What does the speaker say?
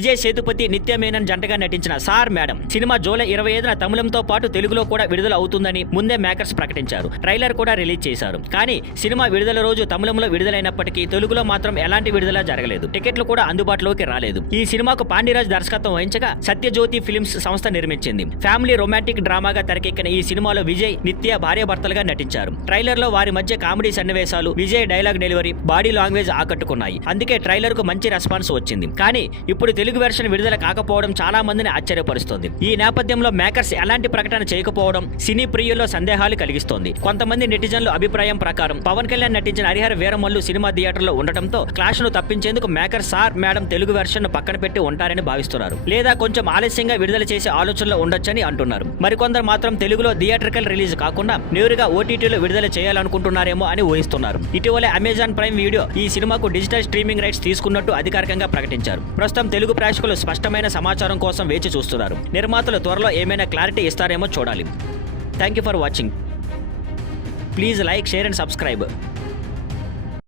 విజయ్ సేతుపతి, నిత్య మేనన్ జంటగా నటించిన సార్ మేడం సినిమా జూలై 25న తమిళంతో పాటు తెలుగులో కూడా విడుదల అవుతుందని ముందే మేకర్స్ ప్రకటించారు. ట్రైలర్ కూడా రిలీజ్ చేశారు. కానీ సినిమా విడుదల రోజు తమిళంలో విడుదలైనప్పటికీ తెలుగులో మాత్రం ఎలాంటి విడుదల జరగలేదు. టికెట్లు కూడా అందుబాటులోకి రాలేదు. ఈ సినిమాకు పాండిరాజ్ దర్శకత్వం వహించగా సత్యజ్యోతి ఫిల్మ్స్ సంస్థ నిర్మించింది. ఫ్యామిలీ రొమాంటిక్ డ్రామాగా తెరకెక్కిన ఈ సినిమాలో విజయ్, నిత్య భార్యాభర్తలుగా నటించారు. ట్రైలర్ లో వారి మధ్య కామెడీ సన్నివేశాలు, Vijay dialogue delivery, body language ఆకట్టుకున్నాయి. అందుకే ట్రైలర్ కు మంచి రెస్పాన్స్ వచ్చింది. కానీ ఇప్పుడు తెలుగు వెర్షన్ విడుదల కాకపోవడం చాలా మందిని ఆశ్చర్యపరుస్తోంది. ఈ నేపథ్యంలో మేకర్స్ ఎలాంటి ప్రకటన చేయకపోవడం సినీ ప్రియుల్లో సందేహాలు కలిగిస్తోంది. కొంతమంది నెటిజన్ల అభిప్రాయం ప్రకారం పవన్ కళ్యాణ్ నటించిన హరిహర వీరమల్లు సినిమా థియేటర్లో ఉండటంతో క్లాష్ ను తప్పించేందుకు makers sir madam Telugu version పక్కన పెట్టి ఉంటారని భావిస్తున్నారు. లేదా కొంచెం ఆలస్యంగా విడుదల చేసే ఆలోచనలో ఉండొచ్చని అంటున్నారు. మరికొందరు మాత్రం తెలుగులో థియేట్రికల్ రిలీజ్ కాకుండా నేరుగా ఓటీటీలో విడుదల చేయాలనుకుంటున్నారేమో అని ఊహిస్తున్నారు. ఇటీవలే అమెజాన్ ప్రైమ్ వీడియో ఈ సినిమాకు డిజిటల్ స్ట్రీమింగ్ రైట్స్ తీసుకున్నట్టు అధికారికంగా ప్రకటించారు. ప్రస్తుతం తెలుగు ప్రేక్షకులు స్పష్టమైన సమాచారం కోసం వేచి చూస్తున్నారు. నిర్మాతలు త్వరలో ఏమైనా క్లారిటీ ఇస్తారేమో చూడాలి. Thank you for watching. Please like, share and subscribe.